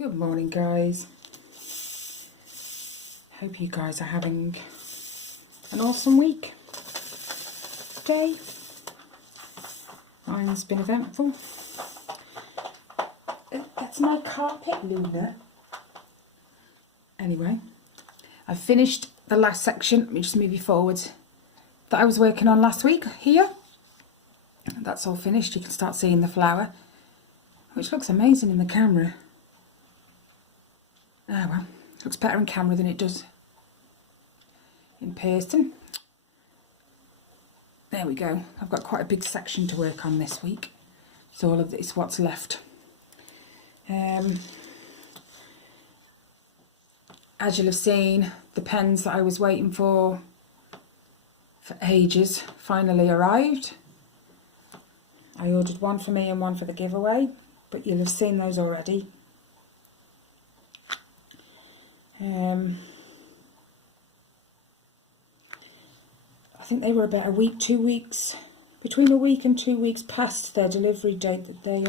Good morning, guys. Hope you guys are having an awesome week. Day. Mine's been eventful. That's my carpet, Luna. Anyway, I've finished the last section. Let me just move you forward. That I was working on last week here. That's all finished. You can start seeing the flower, which looks amazing in the camera. Oh well, looks better in camera than it does in person. There we go. I've got quite a big section to work on this week. So all of this is what's left. As you'll have seen, the pens that I was waiting for ages finally arrived. I ordered one for me and one for the giveaway, but you'll have seen those already. I think they were about a week, 2 weeks, between a week and 2 weeks past their delivery date that they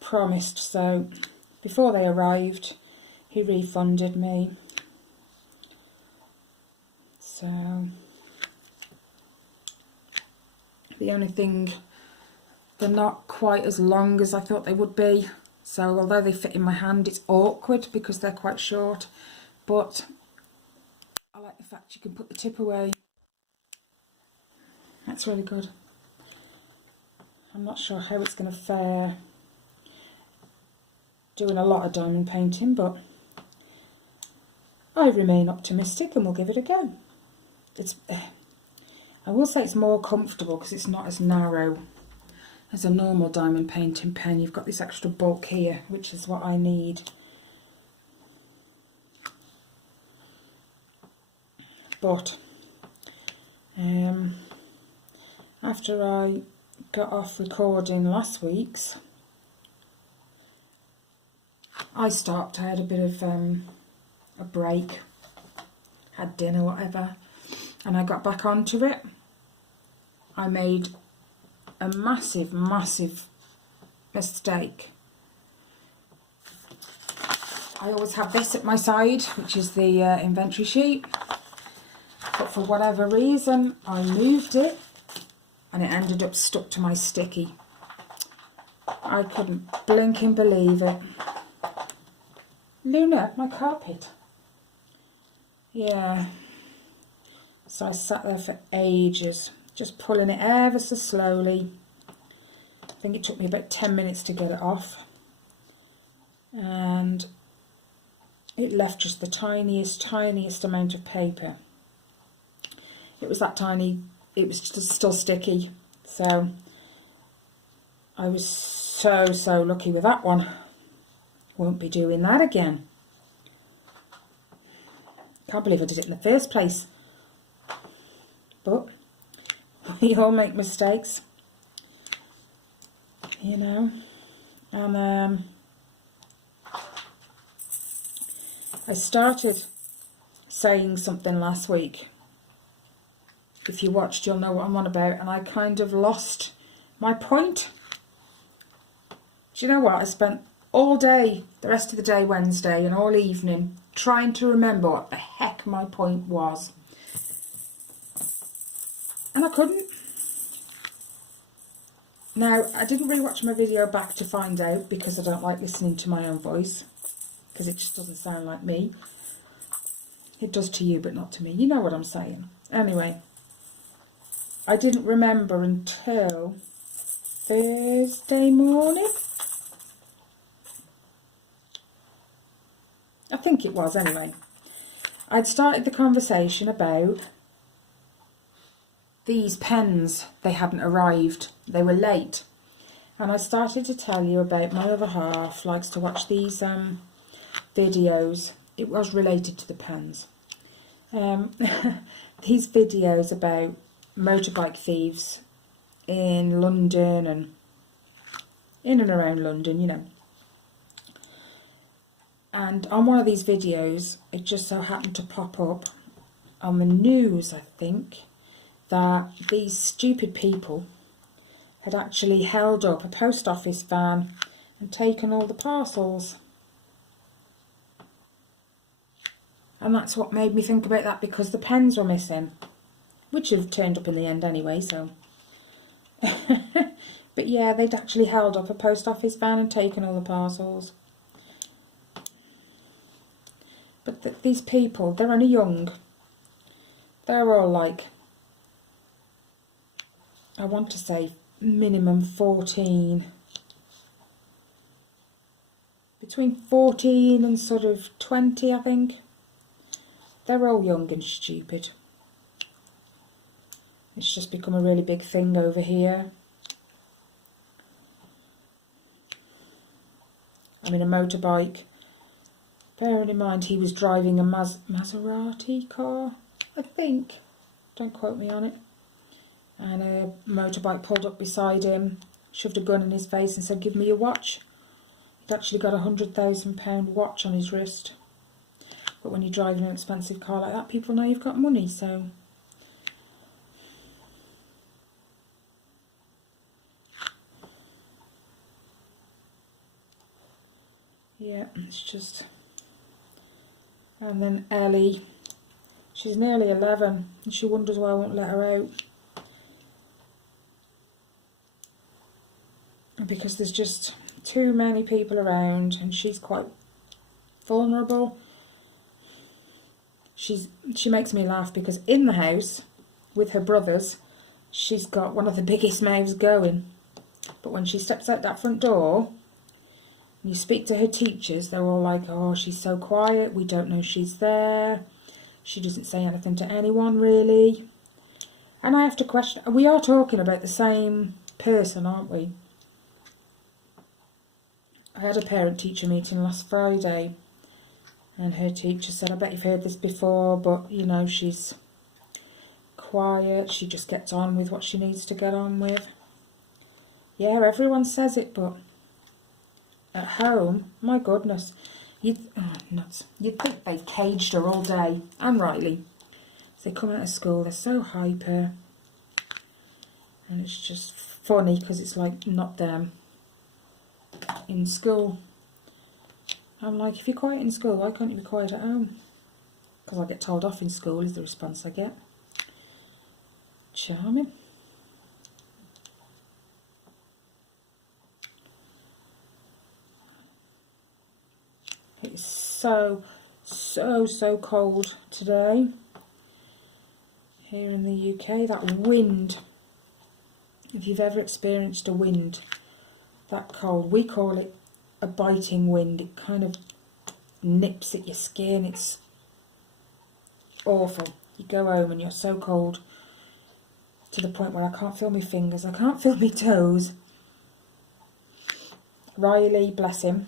promised. So before they arrived, he refunded me. So the only thing, they're not quite as long as I thought they would be. So although they fit in my hand, it's awkward because they're quite short. But I like the fact you can put the tip away. That's really good. I'm not sure how it's going to fare doing a lot of diamond painting, but I remain optimistic and we'll give it a go. I will say it's more comfortable because it's not as narrow as a normal diamond painting pen. You've got this extra bulk here, which is what I need. But after I got off recording last week's, I stopped. I had a bit of a break, had dinner, whatever, and I got back onto it. I made a massive mistake. I always have this at my side, which is the inventory sheet, but for whatever reason I moved it and it ended up stuck to my sticky. I couldn't blinking believe it. Luna, my carpet. Yeah, so I sat there for ages, just pulling it ever so slowly. I think it took me about 10 minutes to get it off. And it left just the tiniest amount of paper. It was that tiny, it was just still sticky. So I was so lucky with that one. Won't be doing that again. Can't believe I did it in the first place. But we all make mistakes, you know. And I started saying something last week. If you watched, you'll know what I'm on about. And I kind of lost my point. Do you know what? I spent all day, the rest of the day Wednesday and all evening, trying to remember what the heck my point was. And I couldn't. Now, I didn't rewatch my video back to find out because I don't like listening to my own voice. Because it just doesn't sound like me. It does to you, but not to me. You know what I'm saying. Anyway, I didn't remember until Thursday morning. I think it was, anyway. I'd started the conversation about these pens. They hadn't arrived. They were late. And I started to tell you about my other half likes to watch these videos. It was related to the pens. These videos about motorbike thieves in London and in and around London, you know. And on one of these videos, it just so happened to pop up on the news, I think, that these stupid people had actually held up a post office van and taken all the parcels. And that's what made me think about that, because the pens were missing, which have turned up in the end anyway, so. But yeah, they'd actually held up a post office van and taken all the parcels. But these people, they're only young. They're all like, I want to say minimum 14. Between 14 and sort of 20, I think. They're all young and stupid. It's just become a really big thing over here. I mean, a motorbike. Bearing in mind he was driving a Maserati car, I think. Don't quote me on it. And a motorbike pulled up beside him, shoved a gun in his face and said, "Give me your watch." He'd actually got £100,000 watch on his wrist. But when you're driving an expensive car like that, people know you've got money, so. Yeah, it's just. And then Ellie, she's nearly 11 and she wonders why I won't let her out. Because there's just too many people around and she's quite vulnerable. She makes me laugh because in the house with her brothers, she's got one of the biggest mouths going. But when she steps out that front door, and you speak to her teachers, they're all like, "Oh, she's so quiet, we don't know she's there. She doesn't say anything to anyone, really." And I have to question, we are talking about the same person, aren't we? I had a parent-teacher meeting last Friday, and her teacher said, "I bet you've heard this before, but, you know, she's quiet, she just gets on with what she needs to get on with." Yeah, everyone says it, but at home, my goodness, nuts. You'd think they've caged her all day, and rightly. As they come out of school, they're so hyper, and it's just funny because it's like not them in school. I'm like, if you're quiet in school, why can't you be quiet at home? Because I get told off in school is the response I get. Charming. It's so cold today here in the UK. That wind, if you've ever experienced a wind that cold, we call it a biting wind. It kind of nips at your skin. It's awful. You go home and you're so cold to the point where I can't feel my fingers, I can't feel my toes. Riley, bless him,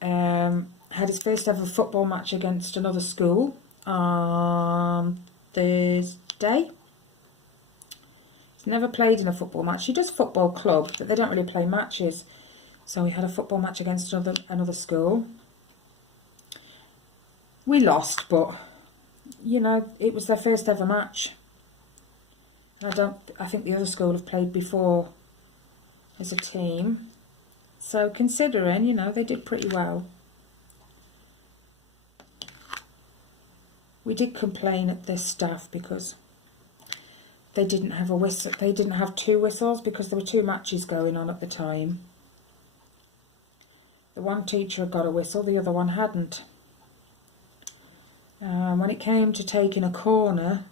had his first ever football match against another school on Thursday. He's never played in a football match. He does football club, but they don't really play matches. So he had a football match against another school. We lost, but, you know, it was their first ever match. I think the other school have played before as a team. So considering, you know, they did pretty well. We did complain at the staff because they didn't have a whistle. They didn't have two whistles because there were two matches going on at the time. The one teacher had got a whistle, the other one hadn't. When it came to taking a corner,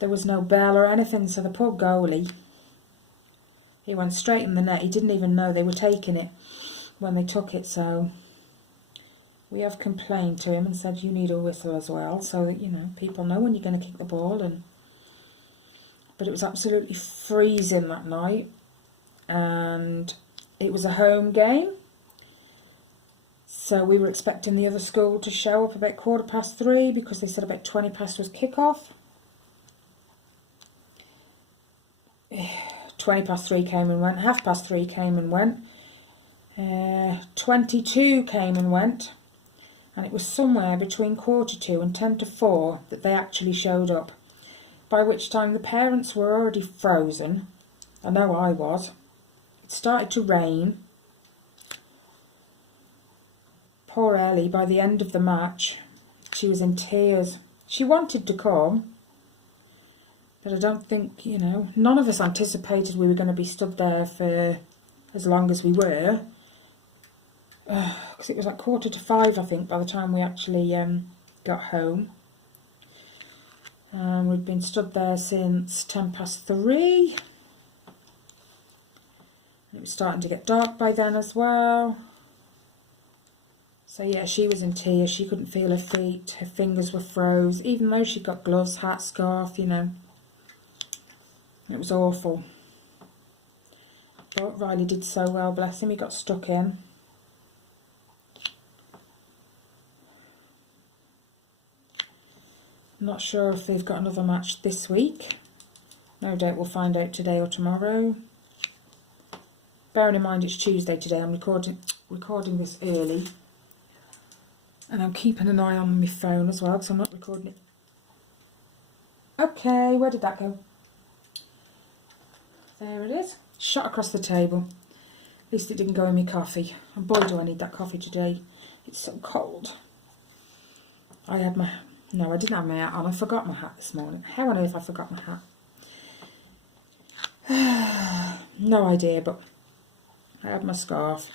there was no bell or anything, so the poor goalie, he went straight in the net. He didn't even know they were taking it when they took it, so we have complained to him and said, you need a whistle as well, so that, you know, people know when you're going to kick the ball. But it was absolutely freezing that night, and it was a home game, so we were expecting the other school to show up about 3:15 because they said about 20 past was kick-off. 3:20 came and went, 3:30 came and went, 22 came and went, and it was somewhere between 2:45 and 3:50 that they actually showed up, by which time the parents were already frozen. I know I was. It started to rain, Poor Ellie, by the end of the match, she was in tears. She wanted to come, but I don't think, you know, none of us anticipated we were going to be stood there for as long as we were. Because it was like 4:45, I think, by the time we actually got home. We'd been stood there since 3:10. It was starting to get dark by then as well. So yeah, she was in tears. She couldn't feel her feet. Her fingers were froze, even though she got gloves, hat, scarf, you know. It was awful. But Riley did so well, bless him. He got stuck in. I'm not sure if they've got another match this week. No doubt we'll find out today or tomorrow. Bearing in mind it's Tuesday today, I'm recording this early. And I'm keeping an eye on my phone as well, because I'm not recording it. Okay, where did that go? There it is. Shot across the table. At least it didn't go in my coffee. And boy, do I need that coffee today. It's so cold. I didn't have my hat on. I forgot my hat this morning. How on earth I forgot my hat? No idea, but I had my scarf.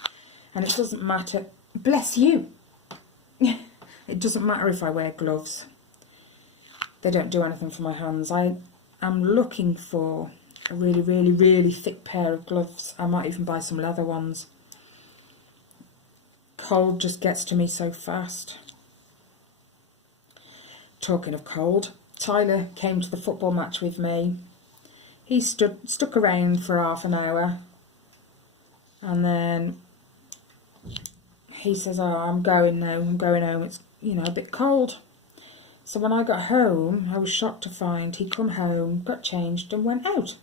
And it doesn't matter. Bless you. It doesn't matter if I wear gloves. They don't do anything for my hands. I am looking for a really, really, really thick pair of gloves. I might even buy some leather ones. Cold just gets to me so fast. Talking of cold, Tyler came to the football match with me. He stuck around for half an hour. And then he says, oh, I'm going now. I'm going home. It's, you know, a bit cold. So when I got home, I was shocked to find he'd come home, got changed and went out.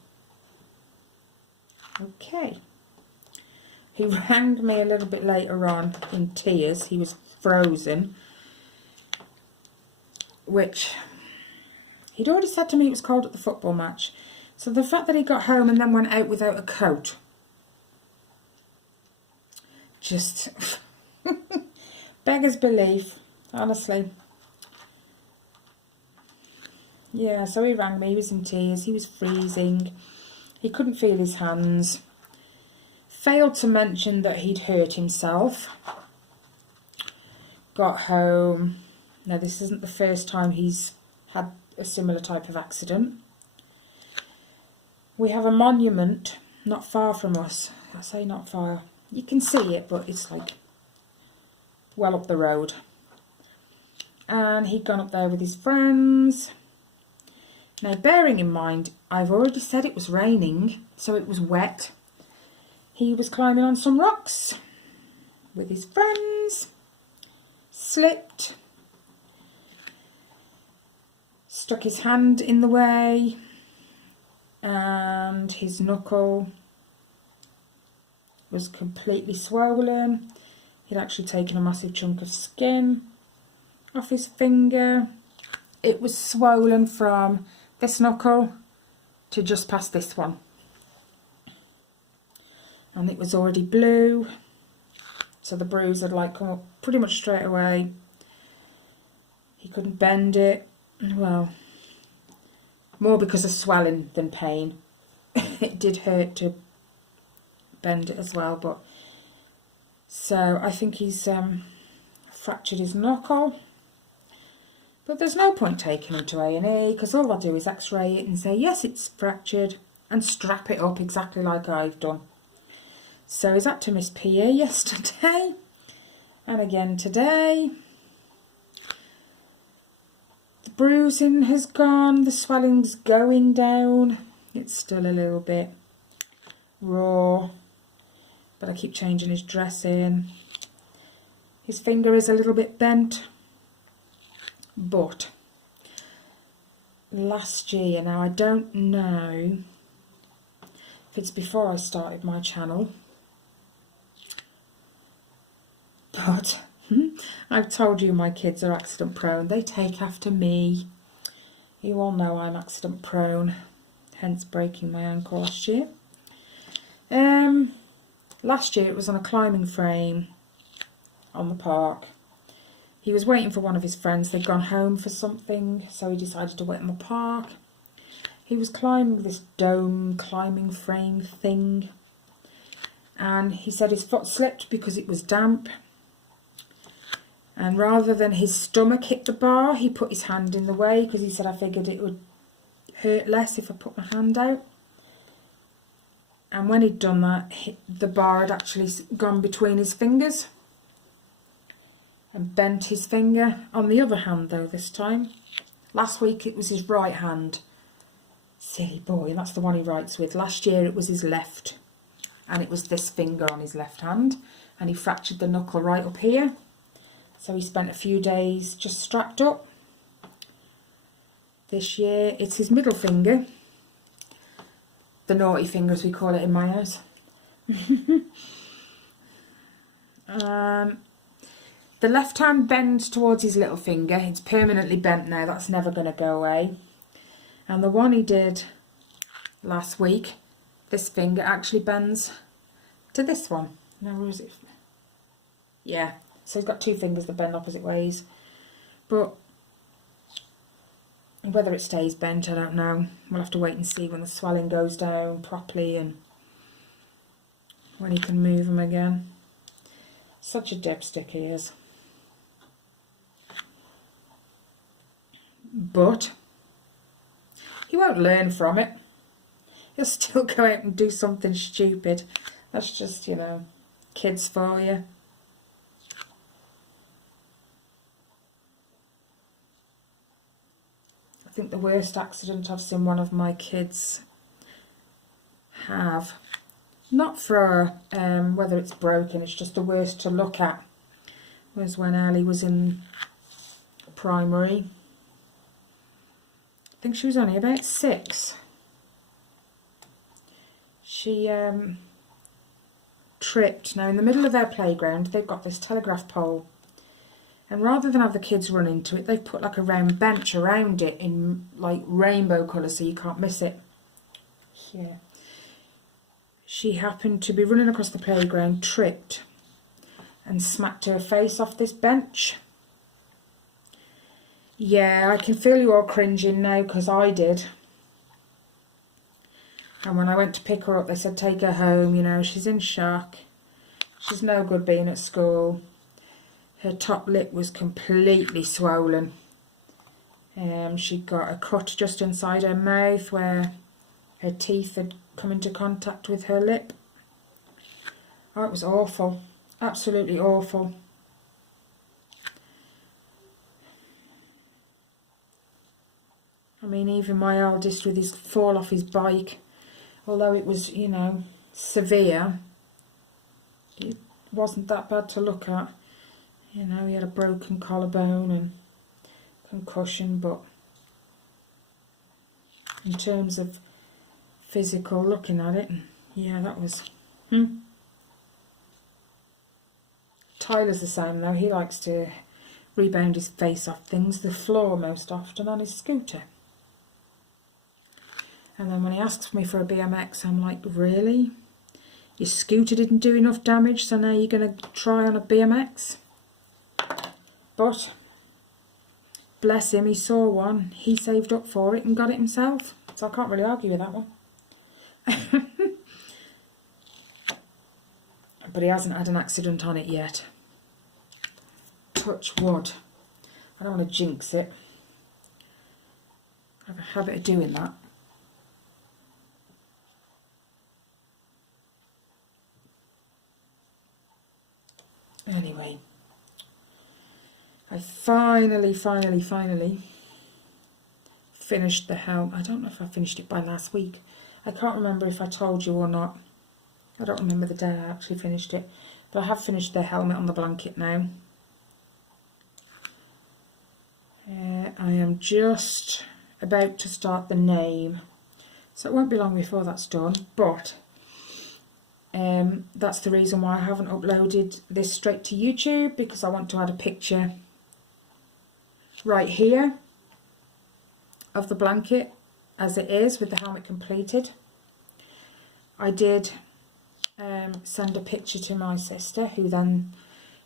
Okay. He rang me a little bit later on in tears. He was frozen. Which, he'd already said to me it was cold at the football match. So the fact that he got home and then went out without a coat. Just beggars belief, honestly. Yeah, so he rang me. He was in tears. He was freezing. He couldn't feel his hands. Failed to mention that he'd hurt himself. Got home. Now, this isn't the first time he's had a similar type of accident. We have a monument not far from us. I say not far. You can see it, but it's like well up the road. And he'd gone up there with his friends. Now, bearing in mind, I've already said it was raining, so it was wet. He was climbing on some rocks with his friends, slipped, stuck his hand in the way, and his knuckle was completely swollen. He'd actually taken a massive chunk of skin off his finger. It was swollen from this knuckle to just past this one. And it was already blue. So the bruise had like come up pretty much straight away. He couldn't bend it. Well, more because of swelling than pain. It did hurt to bend it as well, but so I think he's fractured his knuckle. But there's no point taking him to A&E because all I do is x-ray it and say yes, it's fractured, and strap it up exactly like I've done. So he's had to miss PE yesterday and again today. The bruising has gone, the swelling's going down. It's still a little bit raw, but I keep changing his dressing. His finger is a little bit bent, but last year, now I don't know if it's before I started my channel, but I've told you my kids are accident prone. They take after me. You all know I'm accident prone, hence breaking my ankle last year. Last year it was on a climbing frame, on the park. He was waiting for one of his friends. They'd gone home for something, so he decided to wait in the park. He was climbing this dome climbing frame thing, and he said his foot slipped because it was damp. And rather than his stomach hit the bar, he put his hand in the way because he said, I figured it would hurt less if I put my hand out. And when he'd done that, the bar had actually gone between his fingers and bent his finger. On the other hand, though, this time. Last week it was his right hand. Silly boy, and that's the one he writes with. Last year it was his left, and it was this finger on his left hand, and he fractured the knuckle right up here. So he spent a few days just strapped up. This year it's his middle finger, the naughty finger as we call it in my house. The left hand bends towards his little finger. It's permanently bent now, that's never going to go away. And the one he did last week, this finger actually bends to this one. Now where is it? Yeah, so he's got two fingers that bend opposite ways. But whether it stays bent, I don't know. We'll have to wait and see when the swelling goes down properly and when he can move them again. Such a dipstick he is. But he won't learn from it. He'll still go out and do something stupid. That's just, you know, kids for you. I think the worst accident I've seen one of my kids have, not for whether it's broken, it's just the worst to look at, was when Ali was in primary. I think she was only about 6. She tripped. Now in the middle of their playground they've got this telegraph pole, and rather than have the kids run into it, they've put like a round bench around it in like rainbow colours so you can't miss it. Yeah. She happened to be running across the playground, tripped and smacked her face off this bench. Yeah, I can feel you all cringing now because I did. And when I went to pick her up, they said take her home, you know, she's in shock. She's no good being at school. Her top lip was completely swollen. She got a cut just inside her mouth where her teeth had come into contact with her lip. Oh, it was awful. Absolutely awful. I mean, even my eldest with his fall off his bike, although it was, you know, severe, it wasn't that bad to look at. You know, he had a broken collarbone and concussion, but in terms of physical looking at it, yeah, that was... Tyler's the same though. He likes to rebound his face off things, the floor most often, on his scooter. And then when he asks me for a BMX, I'm like, really? Your scooter didn't do enough damage, so now you're going to try on a BMX? But, bless him, he saw one, he saved up for it and got it himself. So I can't really argue with that one. But he hasn't had an accident on it yet. Touch wood. I don't want to jinx it. I have a habit of doing that. Anyway, I finally finished the helmet. I don't know if I finished it by last week. I can't remember if I told you or not. I don't remember the day I actually finished it. But I have finished the helmet on the blanket now. I am just about to start the name. So it won't be long before that's done. But that's the reason why I haven't uploaded this straight to YouTube, because I want to add a picture right here of the blanket as it is with the helmet completed. I did send a picture to my sister, who then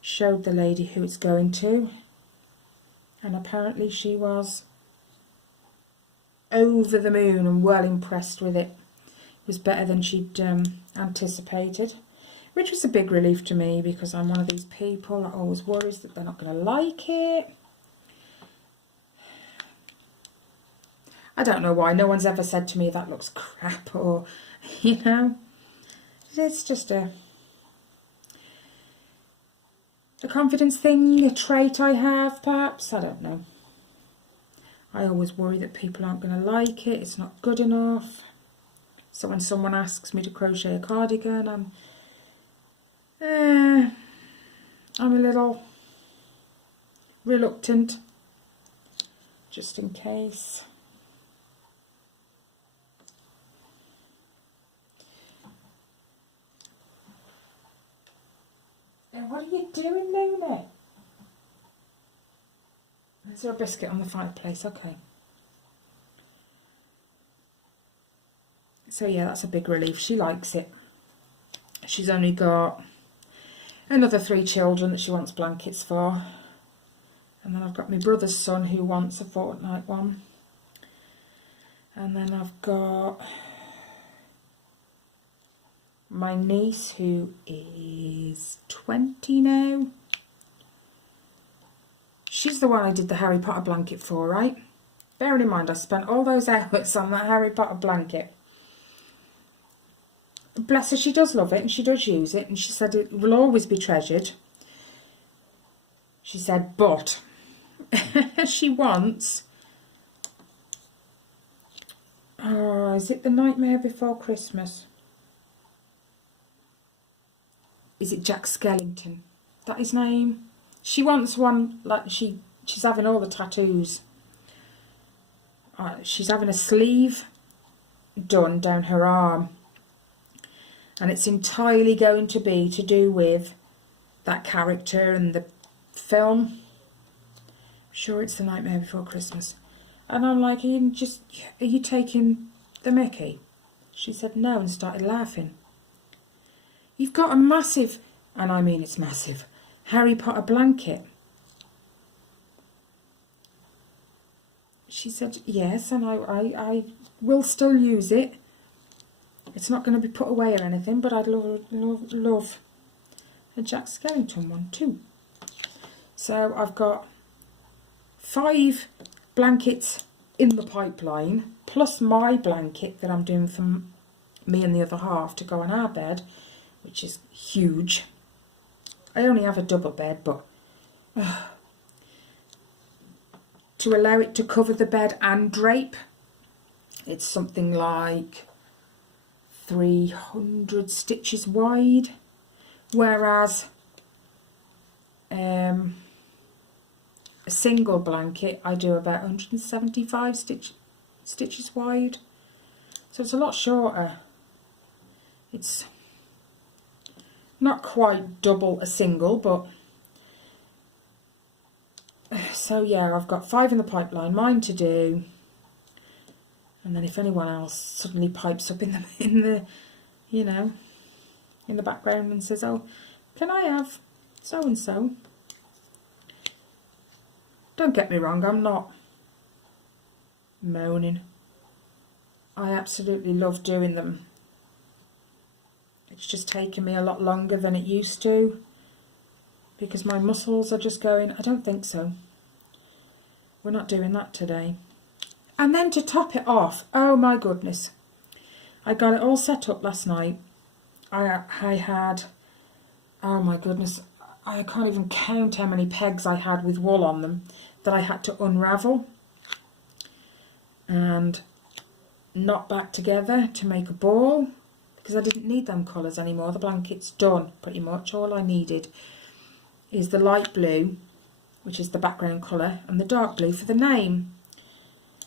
showed the lady who it's going to, and apparently she was over the moon and well impressed with it. It was better than she'd anticipated, which was a big relief to me, because I'm one of these people that always worries that they're not going to like it. I don't know why. No one's ever said to me that looks crap, or, you know, it's just a confidence thing, a trait I have, perhaps. I don't know. I always worry that people aren't going to like it. It's not good enough. So when someone asks me to crochet a cardigan, I'm a little reluctant, just in case. And what are you doing, Luna? Is there a biscuit on the fireplace? Okay. So yeah, that's a big relief. She likes it. She's only got another 3 children that she wants blankets for. And then I've got my brother's son who wants a fortnight one. And then I've got my niece who is 20 now. She's the one I did the Harry Potter blanket for, right? Bearing in mind I spent all those hours on that Harry Potter blanket. Bless her, she does love it and she does use it, and she said it will always be treasured. She said, but she wants, oh, is it The Nightmare Before Christmas? Is it Jack Skellington? Is that his name? She wants one, like she's having all the tattoos. She's having a sleeve done down her arm. And it's entirely going to be to do with that character and the film. I'm sure it's The Nightmare Before Christmas. And I'm like, are you taking the mickey? She said no and started laughing. You've got a massive, and I mean it's massive, Harry Potter blanket. She said yes, and I will still use it. It's not going to be put away or anything, but I'd love a Jack Skellington one too. So I've got 5 blankets in the pipeline, plus my blanket that I'm doing for me and the other half to go on our bed, which is huge. I only have a double bed, but to allow it to cover the bed and drape, it's something like 300 stitches wide, whereas a single blanket I do about 175 stitches wide, so it's a lot shorter. It's not quite double a single, but so yeah, I've got 5 in the pipeline, mine to do. And then if anyone else suddenly pipes up in the you know, in the background and says, oh, can I have so and so? Don't get me wrong, I'm not moaning. I absolutely love doing them. It's just taken me a lot longer than it used to, because my muscles are just going, I don't think so. We're not doing that today. And then to top it off, oh my goodness, I got it all set up last night. I had, oh my goodness, I can't even count how many pegs I had with wool on them that I had to unravel and knot back together to make a ball, because I didn't need them colours anymore. The blanket's done pretty much. All I needed is the light blue, which is the background colour, and the dark blue for the name.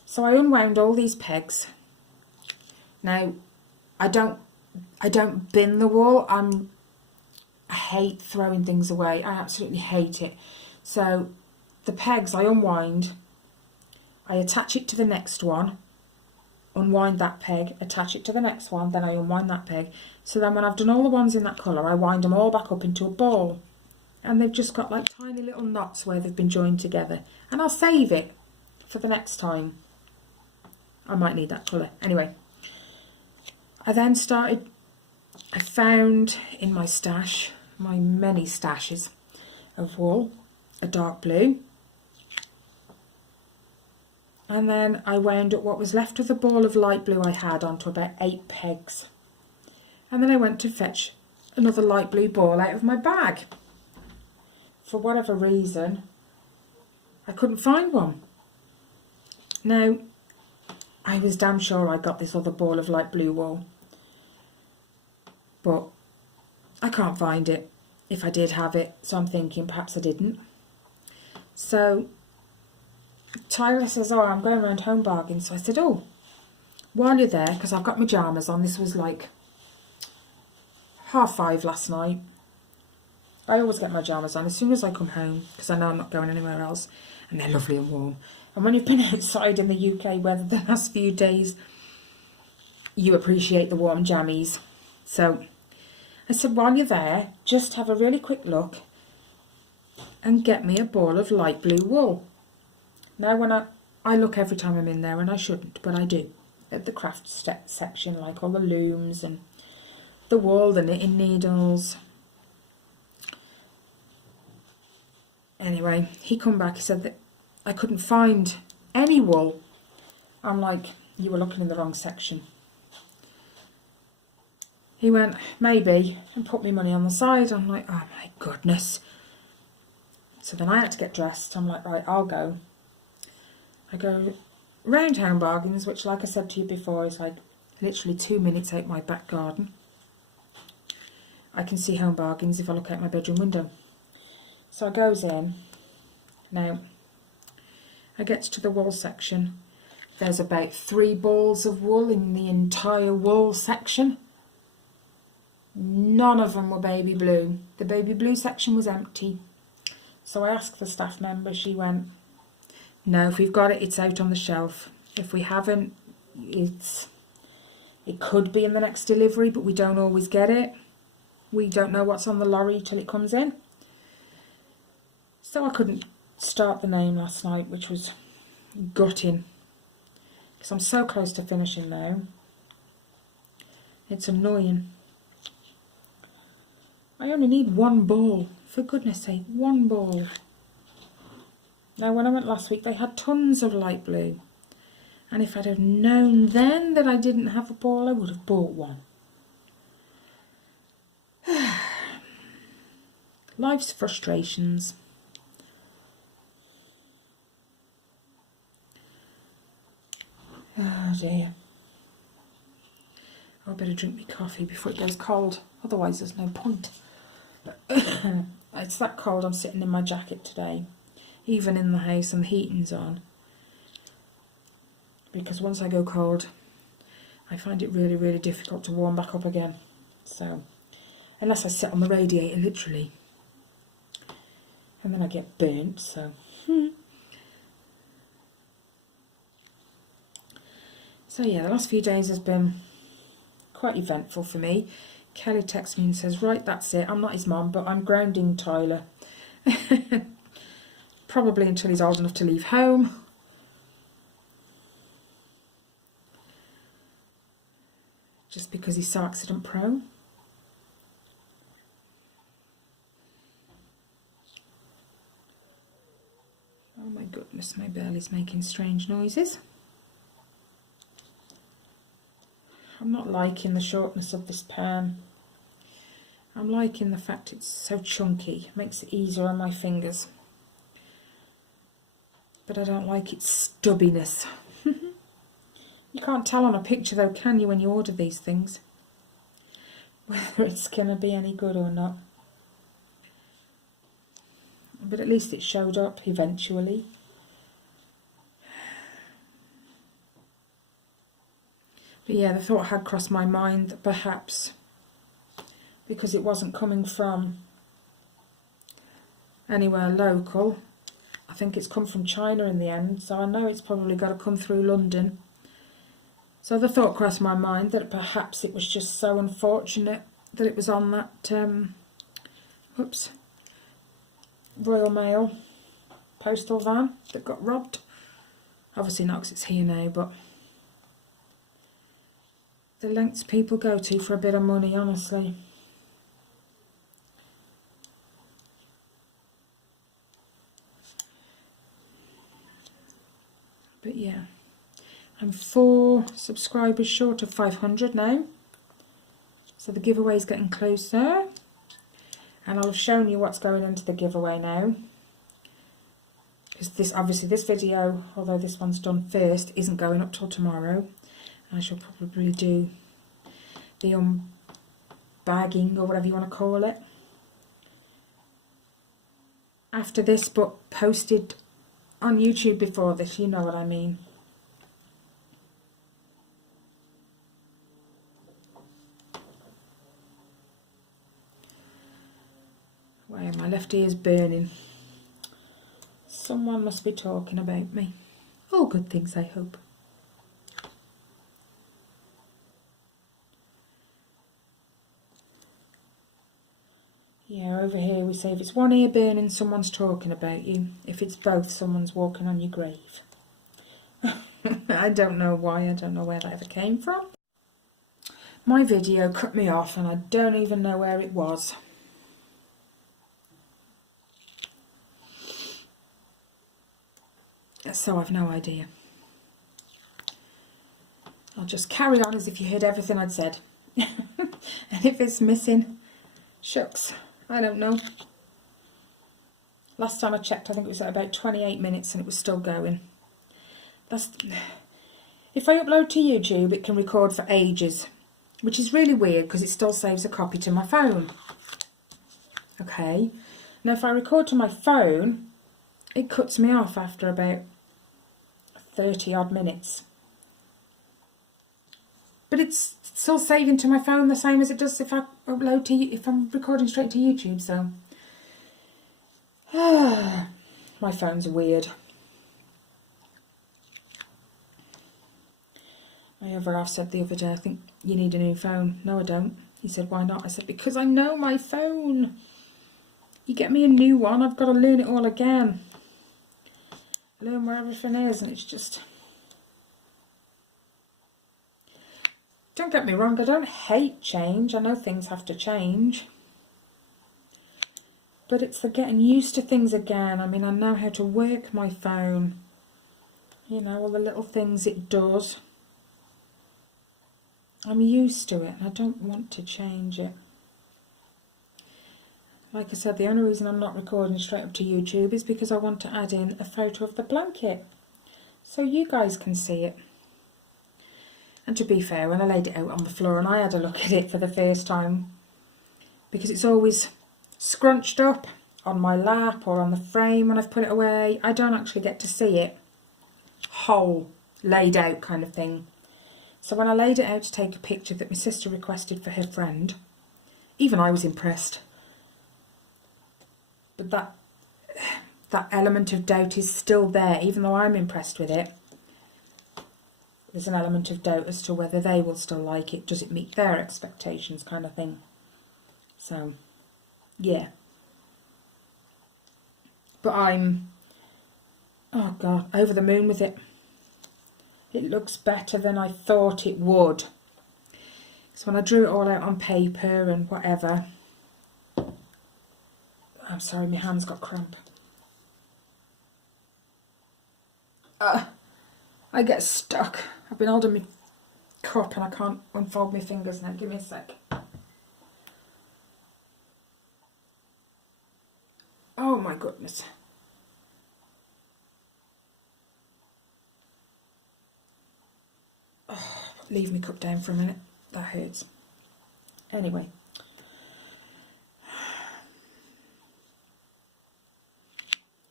So I unwound all these pegs. Now, I don't bin the wool. I hate throwing things away. I absolutely hate it. So the pegs I unwind, I attach it to the next one, unwind that peg, attach it to the next one, then I unwind that peg. So then when I've done all the ones in that colour, I wind them all back up into a ball. and they've just got like tiny little knots where they've been joined together. And I'll save it for the next time. I might need that colour. Anyway, I found in my stash, my many stashes of wool, a dark blue. And then I wound up what was left of the ball of light blue I had onto about 8 pegs. And then I went to fetch another light blue ball out of my bag. For whatever reason, I couldn't find one. Now, I was damn sure I got this other ball of light blue wool, but I can't find it if I did have it, so I'm thinking perhaps I didn't. So Tyler says, oh, I'm going around Home Bargains. So I said, oh, while you're there, because I've got my pyjamas on, this was like 5:30 last night. I always get my pyjamas on as soon as I come home, because I know I'm not going anywhere else, and they're lovely and warm. And when you've been outside in the UK weather the last few days, you appreciate the warm jammies. So I said, while you're there, just have a really quick look and get me a ball of light blue wool. Now, when I look every time I'm in there, and I shouldn't, but I do, at the craft section, like all the looms and the wool, the knitting needles. Anyway, he come back, he said that I couldn't find any wool. I'm like, you were looking in the wrong section. He went, maybe, and put me money on the side. I'm like, oh my goodness. So then I had to get dressed. I'm like, right, I'll go. I go round Home Bargains, which, like I said to you before, is like literally 2 minutes out my back garden. I can see Home Bargains if I look out my bedroom window. So I goes in. Now, I get to the wool section. There's about 3 balls of wool in the entire wool section. None of them were baby blue. The baby blue section was empty. So I asked the staff member, she went, no, if we've got it, it's out on the shelf. If we haven't, it could be in the next delivery, but we don't always get it. We don't know what's on the lorry till it comes in. So I couldn't start the name last night, which was gutting, because I'm so close to finishing now. It's annoying. I only need 1 ball, for goodness sake, 1 ball. Now, when I went last week, they had tons of light blue. And if I'd have known then that I didn't have a ball, I would have bought one. Life's frustrations. Oh dear. I better drink my coffee before it goes cold. Otherwise there's no point. It's that cold I'm sitting in my jacket today. Even in the house, and the heating's on. Because once I go cold, I find it really, really difficult to warm back up again. So, unless I sit on the radiator, literally. And then I get burnt, so. So yeah, the last few days has been quite eventful for me. Kelly texts me and says, right, that's it. I'm not his mum, but I'm grounding Tyler. Probably until he's old enough to leave home. Just because he's so accident prone. Oh my goodness, my belly's making strange noises. I'm not liking the shortness of this pan. I'm liking the fact it's so chunky. It makes it easier on my fingers. But I don't like its stubbiness. You can't tell on a picture though, can you, when you order these things? Whether it's going to be any good or not. But at least it showed up eventually. But yeah, the thought had crossed my mind that perhaps, because it wasn't coming from anywhere local, I think it's come from China in the end, so I know it's probably got to come through London. So the thought crossed my mind that perhaps it was just so unfortunate that it was on that, Royal Mail postal van that got robbed. Obviously not because it's here now, but the lengths people go to for a bit of money, honestly. But yeah, I'm 4 subscribers short of 500 now. So the giveaway is getting closer. And I'll have shown you what's going into the giveaway now. Because this video, although this one's done first, isn't going up till tomorrow. I shall probably do the unbagging or whatever you want to call it after this, but posted on YouTube before this, you know what I mean. Wow, my left ear's burning. Someone must be talking about me. All good things, I hope. Yeah, over here we say if it's one ear burning, someone's talking about you. If it's both, someone's walking on your grave. I don't know why, I don't know where that ever came from. My video cut me off and I don't even know where it was. So I've no idea. I'll just carry on as if you heard everything I'd said. And if it's missing, shucks, I don't know. Last time I checked, I think it was at about 28 minutes and it was still going. If I upload to YouTube, it can record for ages, which is really weird because it still saves a copy to my phone. Okay, now if I record to my phone, it cuts me off after about 30 odd minutes. But it's still saving to my phone the same as it does if I upload to if I'm recording straight to YouTube, so my phone's weird. My other half said the other day, I think you need a new phone. No, I don't. He said, why not? I said, because I know my phone. You get me a new one, I've got to learn it all again. Learn where everything is, and it's just... Don't get me wrong, I don't hate change. I know things have to change. But it's the getting used to things again. I mean, I know how to work my phone. You know, all the little things it does. I'm used to it and I don't want to change it. Like I said, the only reason I'm not recording straight up to YouTube is because I want to add in a photo of the blanket so you guys can see it. And to be fair, when I laid it out on the floor and I had a look at it for the first time, because it's always scrunched up on my lap or on the frame when I've put it away, I don't actually get to see it whole, laid out kind of thing. So when I laid it out to take a picture that my sister requested for her friend, even I was impressed. But that element of doubt is still there, even though I'm impressed with it. There's an element of doubt as to whether they will still like it. Does it meet their expectations, kind of thing. So, yeah. But I'm, oh God, over the moon with it. It looks better than I thought it would. So when I drew it all out on paper and whatever, I'm sorry, my hand's got cramp. I get stuck. I've been holding my cup and I can't unfold my fingers now. Give me a sec. Oh my goodness. Oh, leave my cup down for a minute. That hurts. Anyway.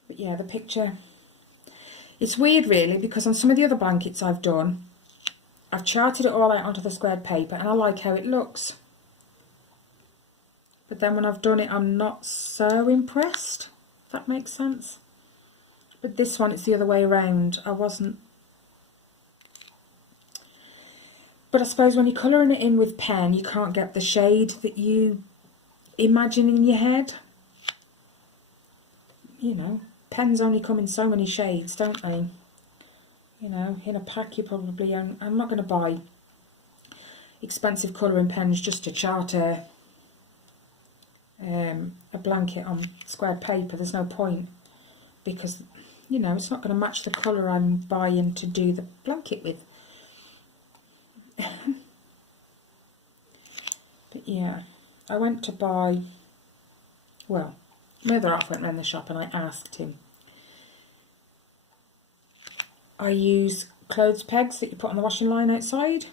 But yeah, the picture... It's weird really, because on some of the other blankets I've done, I've charted it all out onto the squared paper and I like how it looks. But then when I've done it, I'm not so impressed, if that makes sense. But this one, it's the other way around. I wasn't... But I suppose when you're colouring it in with pen, you can't get the shade that you imagine in your head. you know, pens only come in so many shades, don't they? You know, in a pack you probably own. I'm not going to buy expensive colouring pens just to chart a blanket on squared paper. There's no point, because, you know, it's not going to match the colour I'm buying to do the blanket with. But yeah, I went to buy, well, my other half went round the shop and I asked him. I use clothes pegs that you put on the washing line outside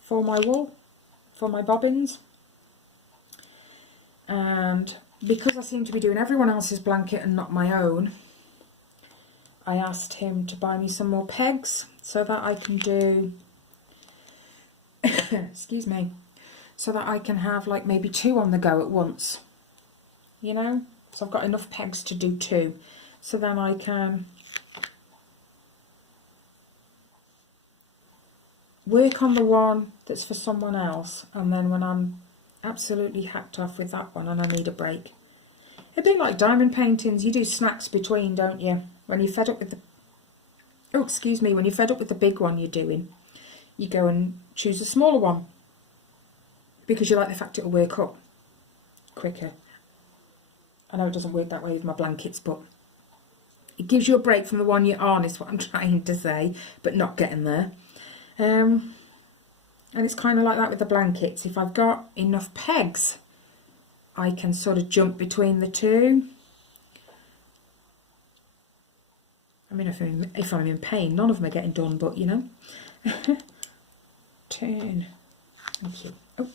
for my wool, for my bobbins. And because I seem to be doing everyone else's blanket and not my own, I asked him to buy me some more pegs so that I can do, excuse me, so that I can have like maybe 2 on the go at once, you know? So I've got enough pegs to do 2, so then I can work on the one that's for someone else, and then when I'm absolutely hacked off with that one and I need a break. It'd be like diamond paintings, you do snacks between, don't you? When you're fed up with the, oh excuse me, when you're fed up with the big one you're doing, you go and choose a smaller one, because you like the fact it'll work up quicker. I know it doesn't work that way with my blankets, but it gives you a break from the one you're on, is what I'm trying to say, but not getting there. And it's kind of like that with the blankets. If I've got enough pegs, I can sort of jump between the two. I mean, if I'm in pain, none of them are getting done, but you know. Turn. Thank you. Oh.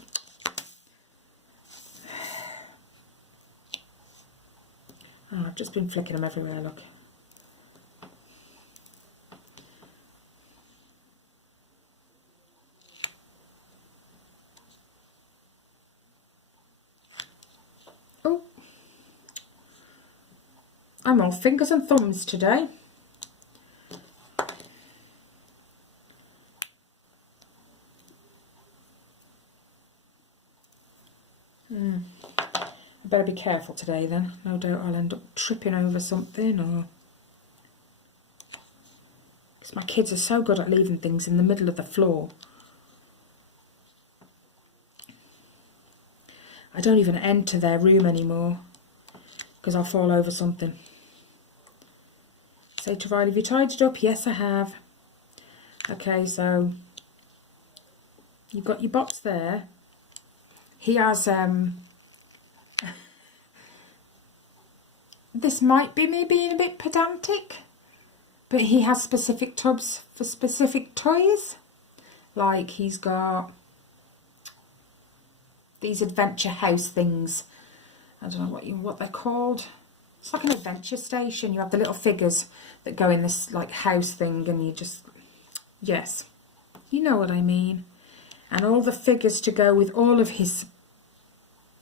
Oh, I've just been flicking them everywhere, look. Oh. I'm all fingers and thumbs today. I better be careful today then. No doubt I'll end up tripping over something, or... because my kids are so good at leaving things in the middle of the floor. I don't even enter their room anymore, because I'll fall over something. Say to Riley, have you tidied up? Yes, I have. Okay, so you've got your box there. He has... this might be me being a bit pedantic, but he has specific tubs for specific toys. Like he's got these adventure house things. I don't know what they're called. It's like an adventure station. You have the little figures that go in this like house thing, and you just, yes, you know what I mean. And all the figures to go with all of his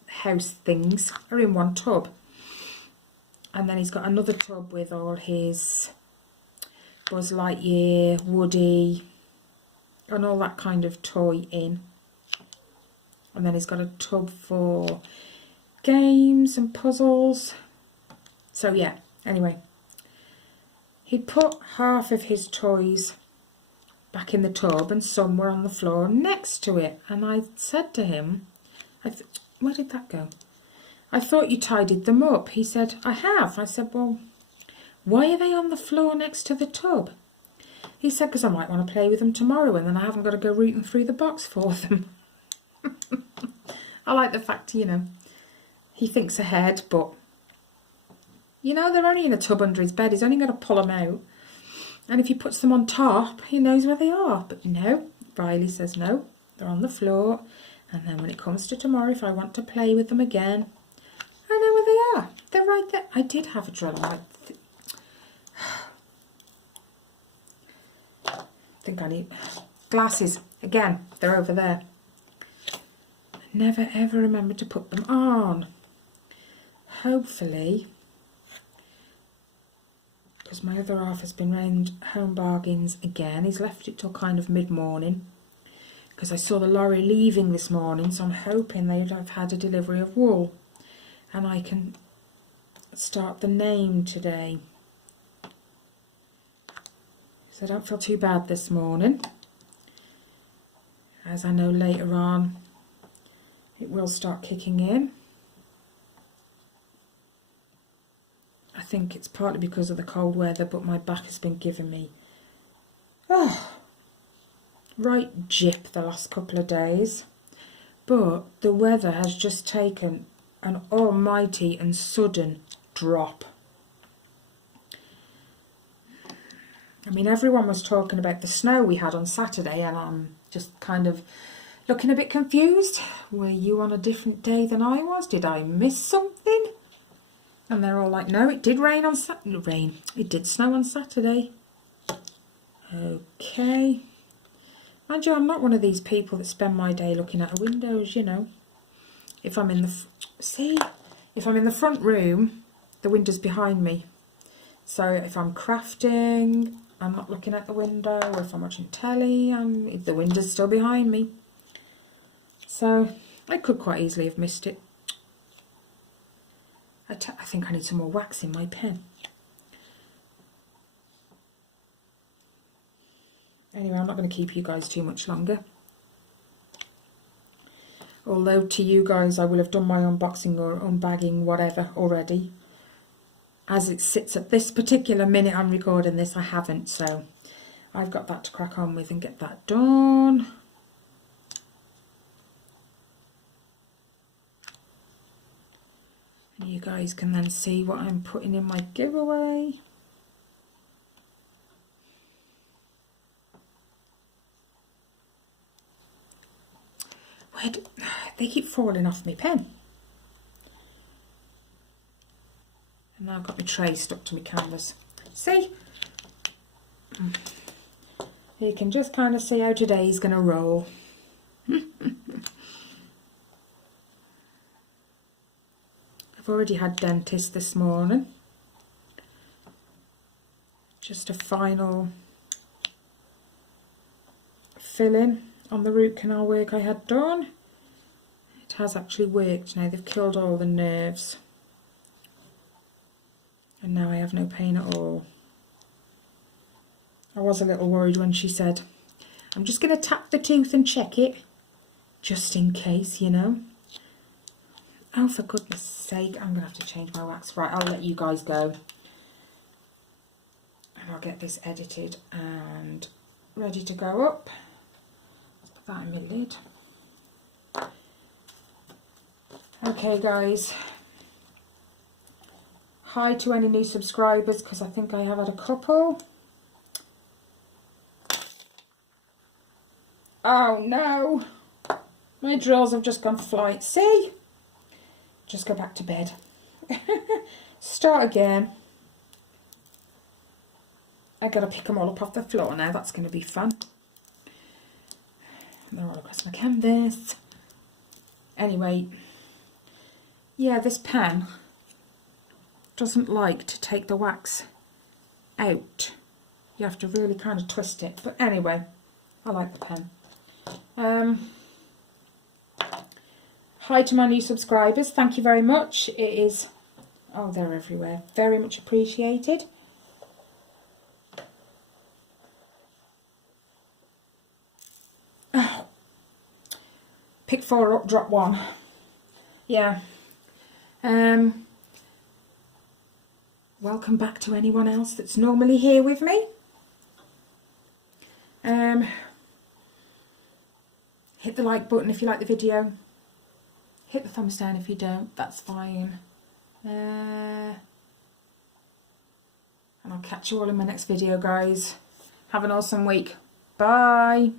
house things are in one tub. And then he's got another tub with all his Buzz Lightyear, Woody, and all that kind of toy in. And then he's got a tub for games and puzzles. So yeah, anyway. He'd put half of his toys back in the tub and some were on the floor next to it. And I said to him, where did that go? I thought you tidied them up. He said, I have. I said, well, why are they on the floor next to the tub? He said, because I might want to play with them tomorrow and then I haven't got to go rooting through the box for them. I like the fact, you know, he thinks ahead, but, you know, they're only in a tub under his bed. He's only going to pull them out. And if he puts them on top, he knows where they are. But no, Riley says no, they're on the floor. And then when it comes to tomorrow, if I want to play with them again, I know where they are. They're right there. I did have a drill. I think I need glasses. Again, they're over there. I never ever remember to put them on. Hopefully, because my other half has been round Home Bargains again. He's left it till kind of mid-morning, because I saw the lorry leaving this morning, so I'm hoping they'd have had a delivery of wool. And I can start the name today. So I don't feel too bad this morning. As I know later on, it will start kicking in. I think it's partly because of the cold weather, but my back has been giving me right jip the last couple of days. But the weather has just taken an almighty and sudden drop. I mean, everyone was talking about the snow we had on Saturday, and I'm just kind of looking a bit confused. Were you on a different day than I was? Did I miss something? And they're all like, no, it did rain on Saturday. It did snow on Saturday. Okay. Mind you, I'm not one of these people that spend my day looking out of windows, you know. If I'm in the... if I'm in the front room, the window's behind me. So if I'm crafting, I'm not looking out the window. Or if I'm watching telly, the window's still behind me. So I could quite easily have missed it. I think I need some more wax in my pen. Anyway, I'm not going to keep you guys too much longer. Although to you guys, I will have done my unboxing or unbagging, whatever, already. As it sits at this particular minute I'm recording this, I haven't. So I've got that to crack on with and get that done. And you guys can then see what I'm putting in my giveaway. They keep falling off my pen. And now I've got my tray stuck to my canvas. See? You can just kind of see how today's going to roll. I've already had dentist this morning. Just a final fill-in on the root canal work I had done. It has actually worked now. They've killed all the nerves. And now I have no pain at all. I was a little worried when she said, I'm just going to tap the tooth and check it. Just in case, you know. Oh, for goodness sake, I'm going to have to change my wax. Right, I'll let you guys go. And I'll get this edited and ready to go up. Let's put that in my lid. Okay, guys. Hi to any new subscribers, because I think I have had a couple. Oh no, my drills have just gone flight. See? Just go back to bed. Start again. I gotta pick them all up off the floor now. That's going to be fun. They're all across my canvas. Anyway, yeah, this pen doesn't like to take the wax out. You have to really kind of twist it. But anyway, I like the pen. Hi to my new subscribers. Thank you very much. It is... oh, they're everywhere. Very much appreciated. Oh. Pick 4 up, drop 1. Yeah. Welcome back to anyone else that's normally here with me. Hit the like button if you like the video. Hit the thumbs down if you don't. That's fine. And I'll catch you all in my next video, guys. Have an awesome week. Bye.